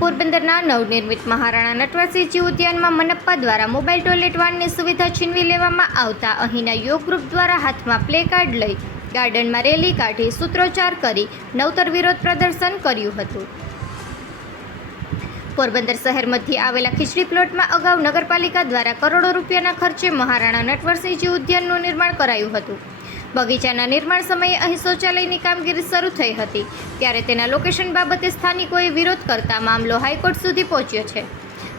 પોરબંદરના નવનિર્મિત મહારાણા નટવરસિંહજી ઉદ્યાનમાં મનપ્પા દ્વારા મોબાઈલ ટોયલેટ વાનની સુવિધા છીનવી લેવામાં આવતા અહીંના યોગ ગ્રુપ દ્વારા હાથમાં પ્લે કાર્ડ લઈ ગાર્ડનમાં રેલી કાઢી સૂત્રોચ્ચાર કરી નવતર વિરોધ પ્રદર્શન કર્યું હતું. પોરબંદર શહેર મધ્યે આવેલા ખીચડી પ્લોટમાં અગાઉ નગરપાલિકા દ્વારા કરોડો રૂપિયાના ખર્ચે મહારાણા નટવરસિંહજી ઉદ્યાનનું નિર્માણ કરાયું હતું. બગીચાના નિર્માણ સમયે અહીં શૌચાલયની કામગીરી શરૂ થઈ હતી, ત્યારે તેના લોકેશન બાબતે સ્થાનિકોએ વિરોધ કરતા મામલો હાઈકોર્ટ સુધી પહોંચ્યો છે.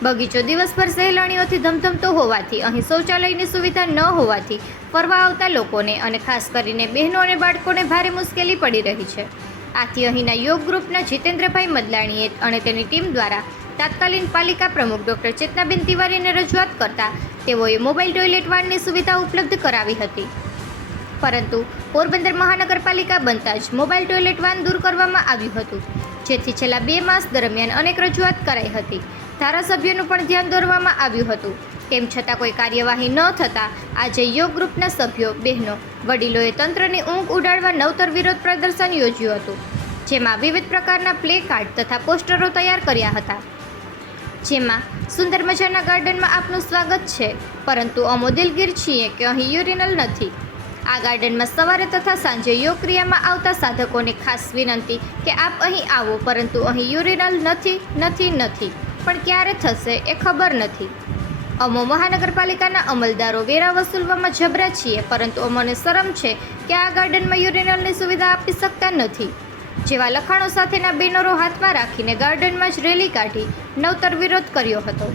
બગીચો દિવસભર સહેલાણીઓથી ધમધમતો હોવાથી અહીં શૌચાલયની સુવિધા ન હોવાથી ફરવા આવતા લોકોને અને ખાસ કરીને બહેનો અને બાળકોને ભારે મુશ્કેલી પડી રહી છે. આથી અહીંના યોગ ગ્રુપના જીતેન્દ્રભાઈ મદલાણીએ અને તેની ટીમ દ્વારા તાત્કાલિન પાલિકા પ્રમુખ ડૉક્ટર ચેતનાબેન તિવારીને રજૂઆત કરતા તેઓએ મોબાઈલ ટોયલેટ વાનની સુવિધા ઉપલબ્ધ કરાવી હતી. પરંતુ પોરબંદર મહાનગરપાલિકા બનતા જ મોબાઈલ ટોયલેટ વાન દૂર કરવામાં આવ્યું હતું, જેથી છેલ્લા બે માસ દરમિયાન અનેક રજૂઆત કરાઈ હતી. ધારાસભ્યોનું પણ ધ્યાન દોરવામાં આવ્યું હતું. તેમ છતાં કોઈ કાર્યવાહી ન થતાં આજે યોગ ગ્રુપના સભ્યો, બહેનો, વડીલોએ તંત્રની ઊંઘ ઉડાડવા નવતર વિરોધ પ્રદર્શન યોજ્યું હતું, જેમાં વિવિધ પ્રકારના પ્લે કાર્ડ તથા પોસ્ટરો તૈયાર કર્યા હતા. જેમાં સુંદર મજાના ગાર્ડનમાં આપનું સ્વાગત છે, પરંતુ અમો દિલગીર છીએ કે અહીં યુરિનલ નથી. આ ગાર્ડનમાં સવારે તથા સાંજે યોગ ક્રિયામાં આવતા સાધકોને ખાસ વિનંતી કે આપ અહીં આવો, પરંતુ અહીં યુરિનલ નથી નથી નથી. પણ ક્યારે થશે એ ખબર નથી. અમો મહાનગરપાલિકાના અમલદારો વેરા વસૂલવામાં જબરા છીએ, પરંતુ અમોને શરમ છે કે આ ગાર્ડનમાં યુરિનલની સુવિધા આપી શકતા નથી. જેવા લખાણો સાથેના બેનરો હાથમાં રાખીને ગાર્ડનમાં જ રેલી કાઢી નવતર વિરોધ કર્યો હતો.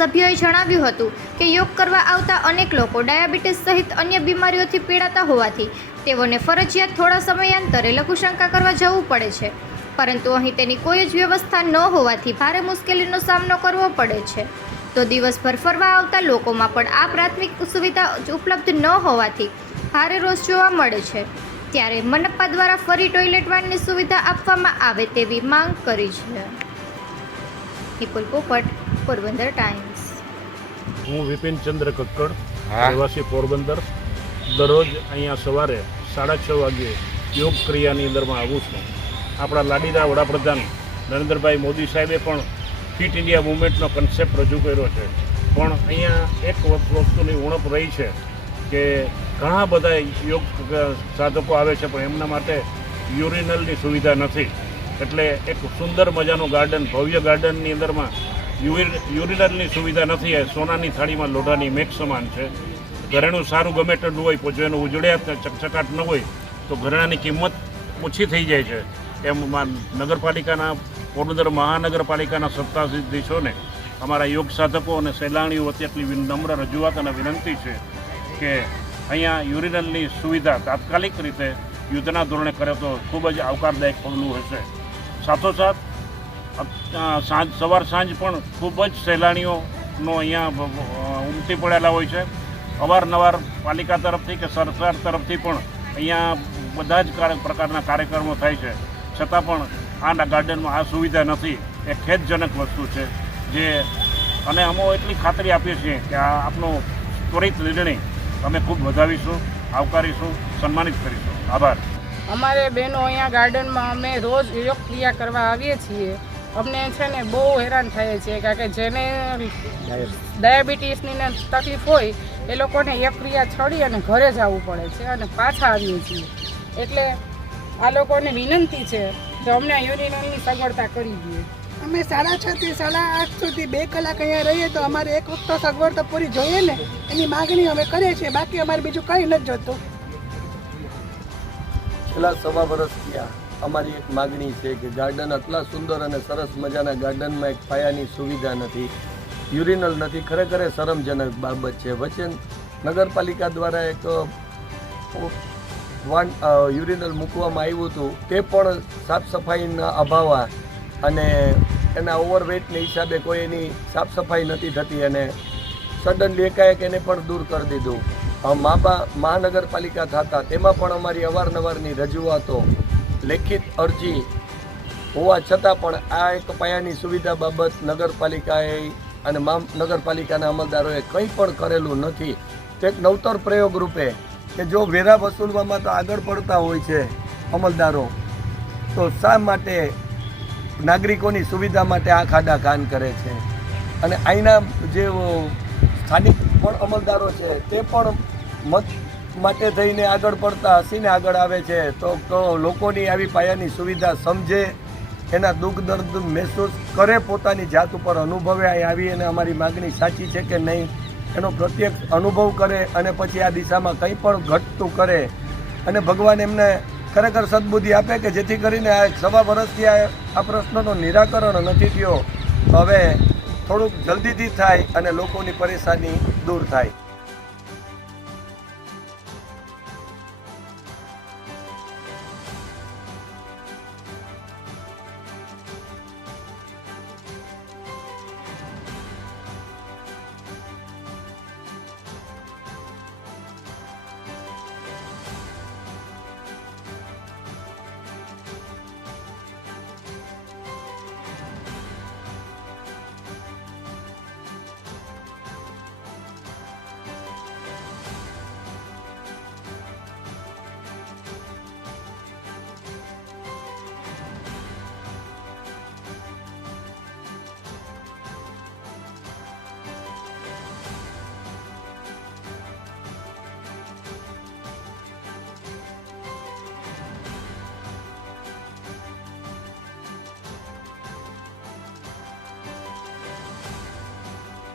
સભ્યોએ જણાવ્યું હતું કે યોગ કરવા આવતા અનેક લોકો ડાયાબિટીસ સહિત અન્ય બીમારીઓથી પીડાતા હોવાથી તેઓને ફરજિયાત થોડા સમયાંતરે લઘુશંકા કરવા જવું પડે છે. પરંતુ અહીં તેની કોઈ જ વ્યવસ્થા ન હોવાથી ભારે મુશ્કેલીનો સામનો કરવો પડે છે. તો દિવસભર ફરવા આવતા લોકોમાં પણ આ પ્રાથમિક સુવિધા ઉપલબ્ધ ન હોવાથી ભારે રોષ જોવા મળે છે. ત્યારે મનપ્પા દ્વારા ફરી ટોયલેટ વાનની સુવિધા આપવામાં આવે તેવી માંગ કરી છે. નિપુલ પોપટ, પોરબંદર ટાઈમ્સ. હું વિપિન ચંદ્ર કક્કડ. રહેવાસી પોરબંદર. દરરોજ અહીંયા સવારે સાડા છ વાગ્યે યોગ ક્રિયાની અંદરમાં આવું છું. આપણા લાડીના વડાપ્રધાન નરેન્દ્રભાઈ મોદી સાહેબે પણ ફિટ ઇન્ડિયા મુવમેન્ટનો કન્સેપ્ટ રજૂ કર્યો છે. પણ અહીંયા એક વસ્ત- વસ્તુની ઉણપ રહી છે કે ઘણા બધા યોગ સાધકો આવે છે પણ એમના માટે યુરિનલની સુવિધા નથી. એટલે એક સુંદર મજાનું ગાર્ડન ભવ્ય ગાર્ડનની અંદરમાં યુરિન, યુરિનલની સુવિધા નથી, એ સોનાની થાળીમાં લોઢાની મેઘ સમાન છે. ઘરેણું સારું ગમે તેટલું હોય, પણ જો એનું ઉજળ્યા ચકચકાટ ન હોય, તો ઘરેણાની કિંમત ઓછી થઈ જાય છે. એમ નગરપાલિકાના પોરબંદર મહાનગરપાલિકાના સત્તાધીશોને અમારા યોગ સાધકો અને સહેલાણીઓ વચ્ચે એટલી વિન- નમ્ર રજૂઆત અને વિનંતી છે કે અહીંયા યુરિનલની સુવિધા તાત્કાલિક રીતે યુદ્ધના ધોરણે કરે તો ખૂબ જ આવકારદાયક પગલું હશે. સાથોસાથ સાંજ, સવાર સાંજ પણ ખૂબ જ સહેલાણીઓનો અહીંયા ઉમટી પડેલા હોય છે. અવારનવાર પાલિકા તરફથી કે સરકાર તરફથી પણ અહીંયા બધા જ પ્રકારના કાર્યક્રમો થાય છે. છતાં પણ આના ગાર્ડનમાં આ સુવિધા નથી. એ ખેદજનક વસ્તુ છે. જે અને અમે એટલી ખાતરી આપીએ છીએ કે આ આપનો ત્વરિત નિર્ણય અમે ખૂબ વધાવીશું, આવકારીશું, સન્માનિત કરીશું. આભાર. અમારે બહેનો અહીંયા ગાર્ડનમાં અમે રોજ યોગ ક્રિયા કરવા આવીએ છીએ. અમને છે ને બહુ હેરાન થઈએ છીએ કારણ કે જેને ડાયાબિટીસની ને તકલીફ હોય એ લોકોને એક ક્રિયા છોડી અને ઘરે જવું પડે છે અને પાછા આવીએ છીએ. એટલે આ લોકોને વિનંતી છે કે અમને આ યુરિનલની સગવડતા કરી દઈએ. અમે સાડા છ થી સાડા આઠ સુધી બે કલાક અહીંયા રહીએ તો અમારે એક વખત સગવડ તો પૂરી જોઈએ ને એની માગણી અમે કરીએ છીએ બાકી અમારે બીજું કંઈ નથી જોતું. છેલ્લા સવા વર્ષ થયા. અમારી એક માગણી છે કે ગાર્ડન આટલા સુંદર અને સરસ મજાના ગાર્ડનમાં એક પાયાની સુવિધા નથી. યુરિનલ નથી, ખરેખર શરમજનક બાબત છે. વચ્ચે નગરપાલિકા દ્વારા એક વાન યુરિનલ મૂકવામાં આવ્યું હતું. તે પણ સાફ સફાઈના અભાવા અને એના ઓવરવેટને હિસાબે કોઈ એની સાફ સફાઈ નથી થતી અને સડનલી એકાએક એને પણ દૂર કરી દીધું. માબા મહાનગરપાલિકા થતા, તેમાં પણ અમારી અવારનવારની રજૂઆતો લેખિત અરજી હોવા છતાં પણ આ એક પાયાની સુવિધા બાબત નગરપાલિકાએ અને નગરપાલિકાના અમલદારોએ કંઈ પણ કરેલું નથી. તો એક નવતર પ્રયોગ રૂપે કે જો વેરા વસૂલવામાં તો આગળ પડતા હોય છે અમલદારો, તો શા માટે નાગરિકોની સુવિધા માટે આ ખાડા કાન કરે છે? અને અહીંના જે સ્થાનિક પણ અમલદારો છે તે પણ મત માટે થઈને આગળ પડતા હસીને આગળ આવે છે. તો લોકોની આવી પાયાની સુવિધા સમજે, એના દુઃખ દર્દ મહેસૂસ કરે, પોતાની જાત ઉપર અનુભવે આવી અને અમારી માગણી સાચી છે કે નહીં, એનો પ્રત્યક્ષ અનુભવ કરે અને પછી આ દિશામાં કંઈ પણ ઘટતું કરે. અને ભગવાન એમને ખરેખર સદબુદ્ધિ આપે કે જેથી કરીને આ સવા વર્ષથી આ પ્રશ્નનો નિરાકરણ નથી થયો. હવે થોડુંક જલ્દીથી થાય અને લોકોની પરેશાની દૂર થાય.